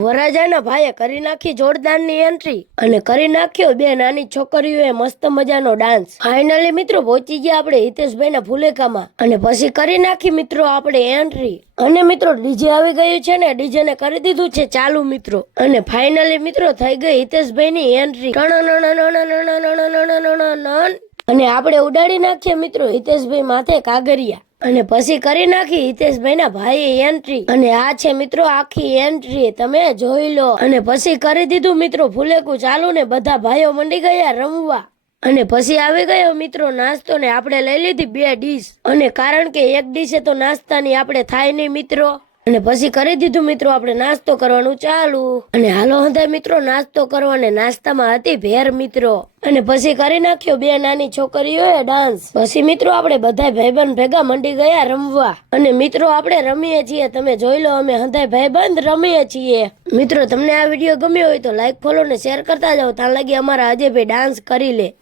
વરરાજાના ભાઈએ કરી નાખી જોરદારની એન્ટ્રી અને કરી નાખ્યો બે નાની છોકરીઓએ મસ્ત મજાનો ડાન્સ. ફાઇનલી મિત્રો પહોંચી ગયા આપણે હિતેશભાઈના ફુલેકામાં અને પછી કરી નાખી મિત્રો આપણે એન્ટ્રી. અને મિત્રો ડીજે આવી ગયું છે ને ડીજે ને કરી દીધું છે ચાલુ મિત્રો. અને ફાઇનલી મિત્રો થઈ ગઈ હિતેશભાઈની એન્ટ્રી. અને આપણે ઉડાડી નાખીએ મિત્રો હિતેશભાઈ માથે કાગરિયા. અને પછી કરી નાખી હિતેશભાઈના ભાઈએ એન્ટ્રી. અને આ છે મિત્રો આખી એન્ટ્રી, તમે જોઈ લો. અને પછી કરી દીધું મિત્રો ફુલેકું ચાલુ ને બધા ભાઈઓ મંડી ગયા રમવા. અને પછી આવી ગયો મિત્રો નાસ્તો ને આપણે લઈ લીધી 2 ડીશ. અને કારણ કે એક ડીશે તો નાસ્તાની આપણે થાય નહીં મિત્રો. અને પછી કરી દીધું મિત્રો આપણે નાસ્તો કરવાનું ચાલુ. અને હાલો હંધાય મિત્રો નાસ્તો કરવાને નાસ્તામાં હતી ભેર મિત્રો. અને પછી કરી નાખ્યો બે નાની છોકરીઓએ ડાન્સ. પછી મિત્રો આપણે બધા ભાઈબંધ ભેગા મંડી ગયા રમવા. અને મિત્રો આપણે રમીએ છીએ, તમે જોઈ લો અમે હંધાય ભાઈબંધ રમીએ છીએ. મિત્રો તમને આ વિડીયો ગમ્યો હોય તો લાઈક ફોલો ને શેર કરતા જાઓ. ત્યાં લાગી અમારા અજયભાઈ ડાન્સ કરી લે.